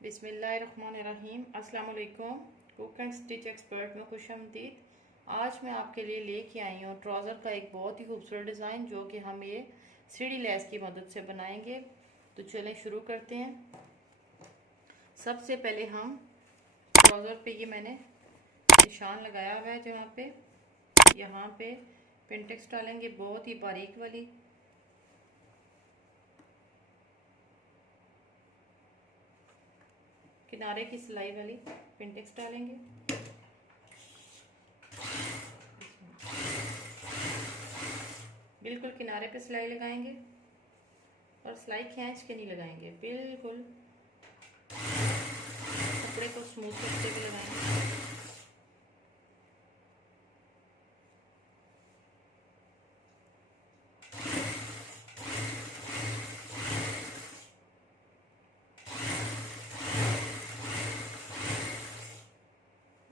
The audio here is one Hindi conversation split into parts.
बिस्मिल्लाहिर्रहमानिर्रहीम। अस्सलाम वालेकुम। कुक एंड स्टिच एक्सपर्ट में खुशामदीद। आज मैं आपके लिए लेके आई हूँ ट्राउज़र का एक बहुत ही खूबसूरत डिज़ाइन जो कि हम ये 3D लेस की मदद से बनाएंगे। तो चलें शुरू करते हैं। सबसे पहले हम ट्राउज़र पे ये मैंने निशान लगाया हुआ है, जहाँ यहाँ पे पिनटेक्स डालेंगे बहुत ही बारीक वाली। किनारे की सिलाई वाली पिनटेक्स डालेंगे। बिल्कुल किनारे पे सिलाई लगाएंगे और सिलाई खींच के नहीं लगाएंगे, बिल्कुल कपड़े को स्मूथ करके भी लगाएंगे।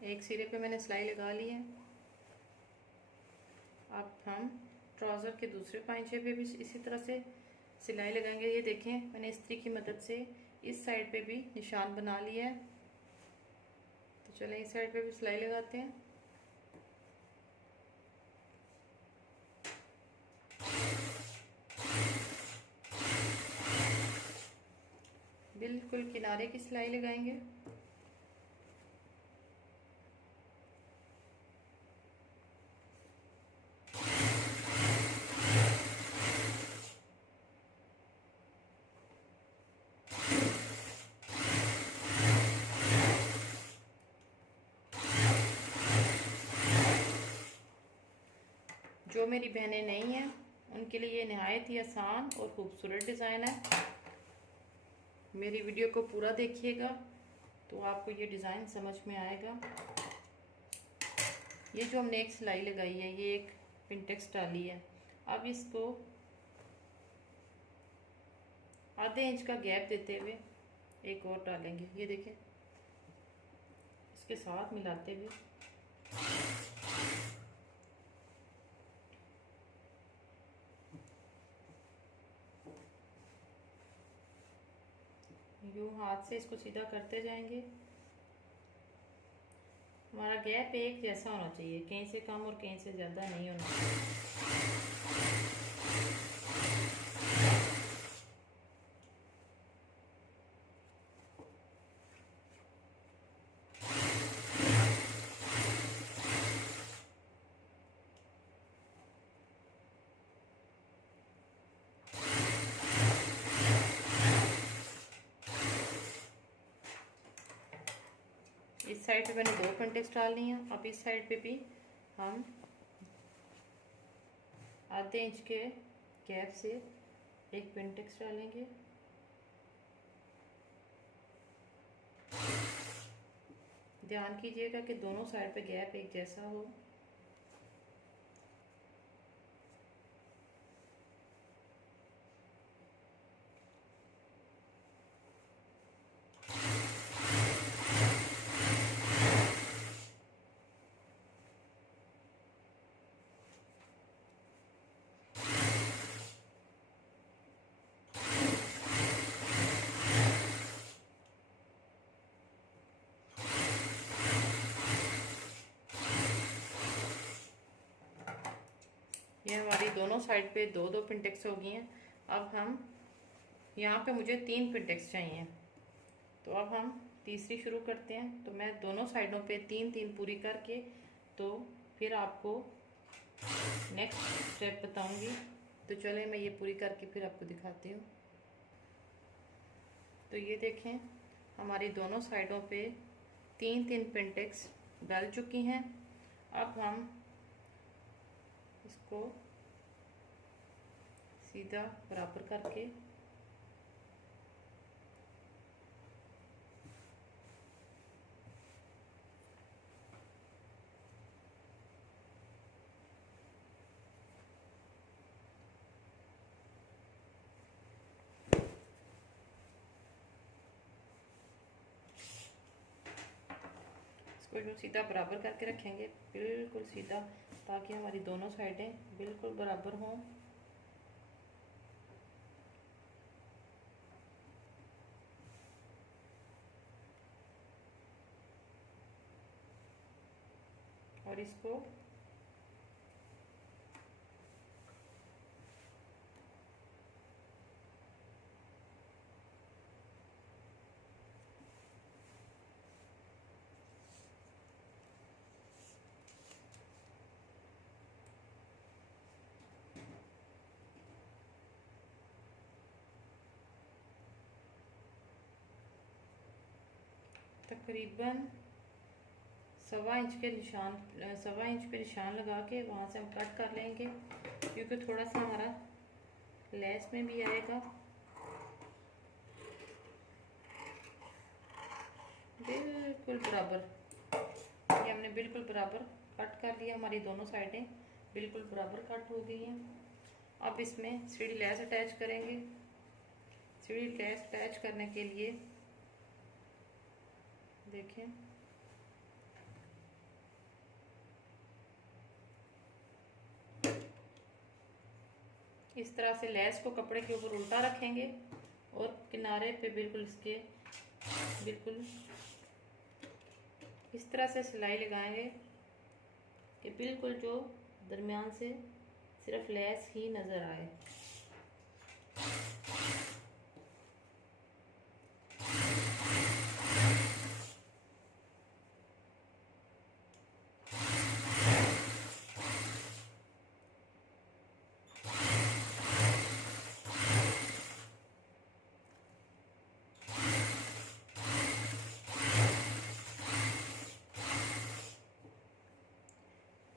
एक सिरे पे मैंने सिलाई लगा ली है। अब हम ट्राउज़र के दूसरे पांचे पे भी इसी तरह से सिलाई लगाएंगे। ये देखें, मैंने इस्त्री की मदद से इस साइड पे भी निशान बना लिया है। तो चलें इस साइड पे भी सिलाई लगाते हैं। बिल्कुल किनारे की सिलाई लगाएंगे। जो मेरी बहनें नहीं हैं उनके लिए ये नहायत ही आसान और ख़ूबसूरत डिज़ाइन है। मेरी वीडियो को पूरा देखिएगा तो आपको ये डिज़ाइन समझ में आएगा। ये जो हमने एक सिलाई लगाई है, ये एक पिनटेक्स डाली है। अब इसको आधे इंच का गैप देते हुए एक और डालेंगे। ये देखें, इसके साथ मिलाते हुए यूँ हाथ से इसको सीधा करते जाएंगे। हमारा गैप एक जैसा होना चाहिए, कहीं से कम और कहीं से ज़्यादा नहीं होना चाहिए। इस साइड पे मैंने 2 पिनटेक्स डालनी है। अब इस साइड पे भी हम आधे इंच के गैप से एक पिनटेक्स डालेंगे। ध्यान कीजिएगा कि दोनों साइड पे गैप एक जैसा हो। ये हमारी दोनों साइड पे 2-2 पिनटेक्स हो गई हैं। अब हम यहाँ पे मुझे 3 पिनटेक्स चाहिए, तो अब हम तीसरी शुरू करते हैं। तो मैं दोनों साइडों पे 3-3 पूरी करके तो फिर आपको नेक्स्ट स्टेप बताऊंगी। तो चले मैं ये पूरी करके फिर आपको दिखाती हूँ। तो ये देखें, हमारी दोनों साइडों पे 3-3 पिनटेक्स डल चुकी हैं। अब हम इसको सीधा बराबर करके इसको जो सीधा बराबर करके रखेंगे, बिल्कुल सीधा, ताकि हमारी दोनों साइडें बिल्कुल बराबर हों। और इसको तकरीबन 1.25 इंच के निशान 1.25 इंच पे निशान लगा के वहाँ से हम कट कर लेंगे, क्योंकि थोड़ा सा हमारा लेस में भी आएगा। बिल्कुल बराबर, ये हमने बिल्कुल बराबर कट कर लिया, हमारी दोनों साइडें बिल्कुल बराबर कट हो गई हैं। अब इसमें सीढ़ी लेस अटैच करेंगे। सीढ़ी लेस अटैच करने के लिए देखिए इस तरह से लेस को कपड़े के ऊपर उल्टा रखेंगे और किनारे पे बिल्कुल इसके बिल्कुल इस तरह से सिलाई लगाएंगे कि बिल्कुल जो दरमियान से सिर्फ लेस ही नज़र आए।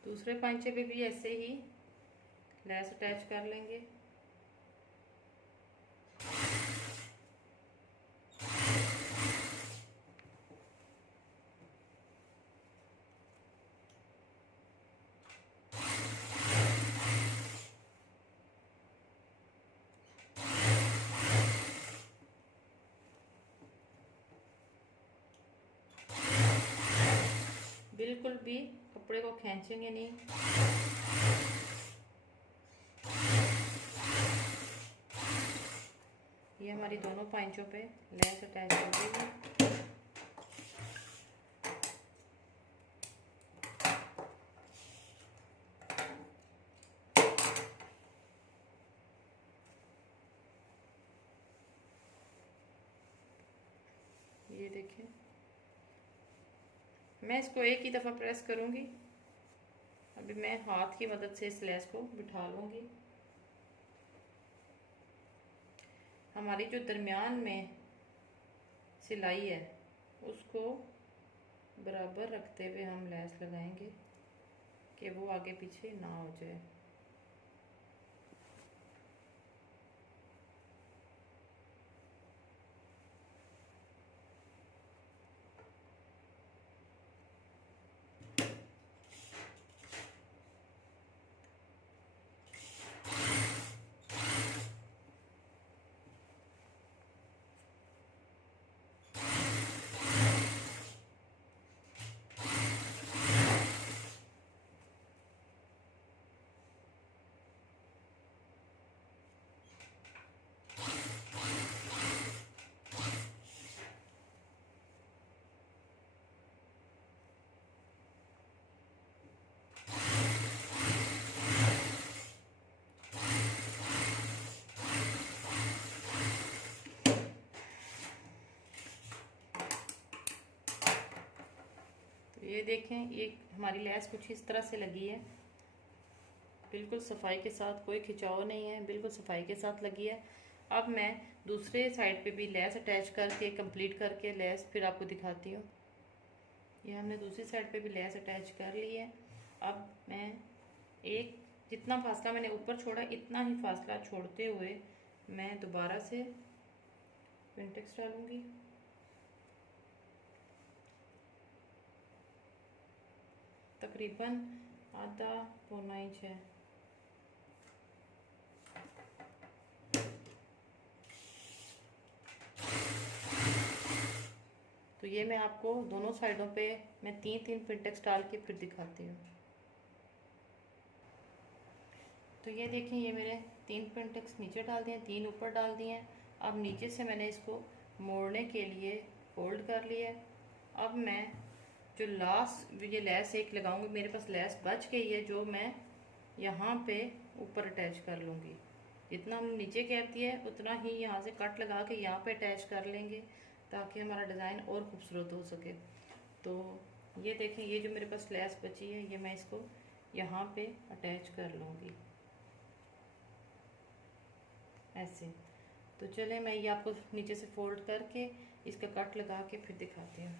दूसरे पांचे पे भी ऐसे ही लेस अटैच कर लेंगे। बिल्कुल भी कपड़े को खींचेंगे नहीं। ये हमारी दोनों पांचों पे लेस अटैच हो गई है। ये देखिए, मैं इसको एक ही दफ़ा प्रेस करूँगी। अभी मैं हाथ की मदद से इस लेस को बिठा लूँगी। हमारी जो दरमियान में सिलाई है उसको बराबर रखते हुए हम लेस लगाएंगे कि वो आगे पीछे ना हो जाए। ये देखें, ये हमारी लेस कुछ इस तरह से लगी है, बिल्कुल सफाई के साथ, कोई खिंचाव नहीं है, बिल्कुल सफाई के साथ लगी है। अब मैं दूसरे साइड पे भी लेस अटैच करके कंप्लीट करके लेस फिर आपको दिखाती हूँ। ये हमने दूसरी साइड पे भी लेस अटैच कर ली है। अब मैं एक जितना फासला मैंने ऊपर छोड़ा इतना ही फासला छोड़ते हुए मैं दोबारा से पिनटेक्स डालूंगी। तकरीबन आधा पौना इंच है। तो ये मैं आपको दोनों साइडों पे मैं 3-3 पिनटेक्स डाल के फिर दिखाती हूँ। तो ये देखें, ये मेरे 3 पिनटेक्स नीचे डाल दिए, 3 ऊपर डाल दिए हैं। अब नीचे से मैंने इसको मोड़ने के लिए फोल्ड कर लिया है। अब मैं जो लास्ट ये लेस एक लगाऊंगी, मेरे पास लेस बच गई है जो मैं यहाँ पे ऊपर अटैच कर लूँगी। जितना हमने नीचे गैप दिया है उतना ही यहाँ से कट लगा के यहाँ पे अटैच कर लेंगे ताकि हमारा डिज़ाइन और खूबसूरत हो सके। तो ये देखें, ये जो मेरे पास लेस बची है ये मैं इसको यहाँ पे अटैच कर लूँगी ऐसे। तो चले मैं ये आपको नीचे से फोल्ड करके इसका कट लगा के फिर दिखाती हूँ।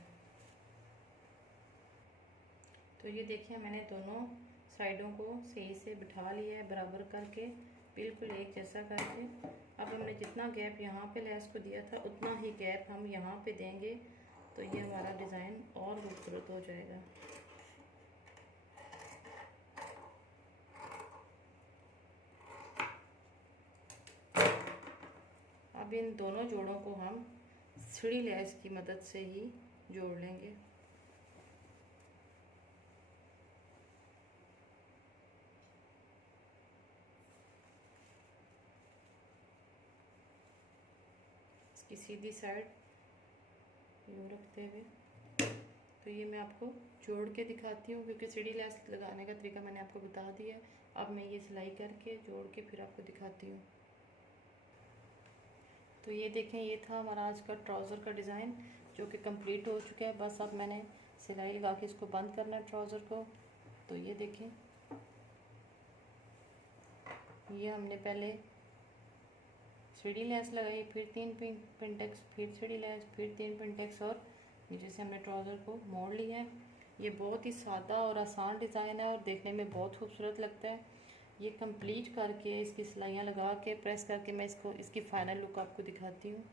तो ये देखिए मैंने दोनों साइडों को सही से बिठा लिया है, बराबर करके बिल्कुल एक जैसा करके। अब हमने जितना गैप यहाँ पे लेस को दिया था उतना ही गैप हम यहाँ पे देंगे, तो ये हमारा डिज़ाइन और खूबसूरत हो जाएगा। अब इन दोनों जोड़ों को हम सीढ़ी लेस की मदद से ही जोड़ लेंगे। इसकी सीधी साइड यूँ रखते हुए, तो ये मैं आपको जोड़ के दिखाती हूँ क्योंकि सीढ़ी लेस लगाने का तरीका मैंने आपको बता दिया है। अब मैं ये सिलाई करके जोड़ के फिर आपको दिखाती हूँ। तो ये देखें, ये था हमारा आज का ट्राउज़र का डिज़ाइन जो कि कंप्लीट हो चुका है। बस अब मैंने सिलाई लगा के इसको बंद करना है ट्राउज़र को। तो ये देखें, ये हमने पहले सीढ़ी लेस लगाई, फिर 3 पिनटेक्स, फिर सीढ़ी लेस, फिर 3 पिनटेक्स और नीचे से हमने ट्राउज़र को मोड़ लिया है। ये बहुत ही सादा और आसान डिज़ाइन है और देखने में बहुत खूबसूरत लगता है। ये कंप्लीट करके इसकी सिलाइयाँ लगा के प्रेस करके मैं इसकी फ़ाइनल लुक आपको दिखाती हूँ।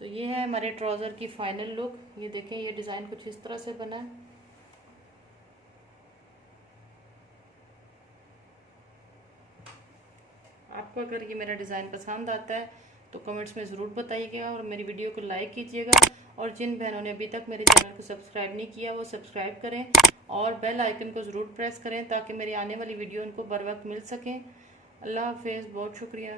तो ये है हमारे ट्राउज़र की फ़ाइनल लुक। ये देखें, ये डिज़ाइन कुछ इस तरह से बना है। आपको अगर ये मेरा डिज़ाइन पसंद आता है तो कमेंट्स में ज़रूर बताइएगा और मेरी वीडियो को लाइक कीजिएगा। और जिन बहनों ने अभी तक मेरे चैनल को सब्सक्राइब नहीं किया वो सब्सक्राइब करें और बेल आइकन को ज़रूर प्रेस करें ताकि मेरी आने वाली वीडियो उनको बर वक्त मिल सकें। अल्लाह हाफ़िज़, बहुत शुक्रिया।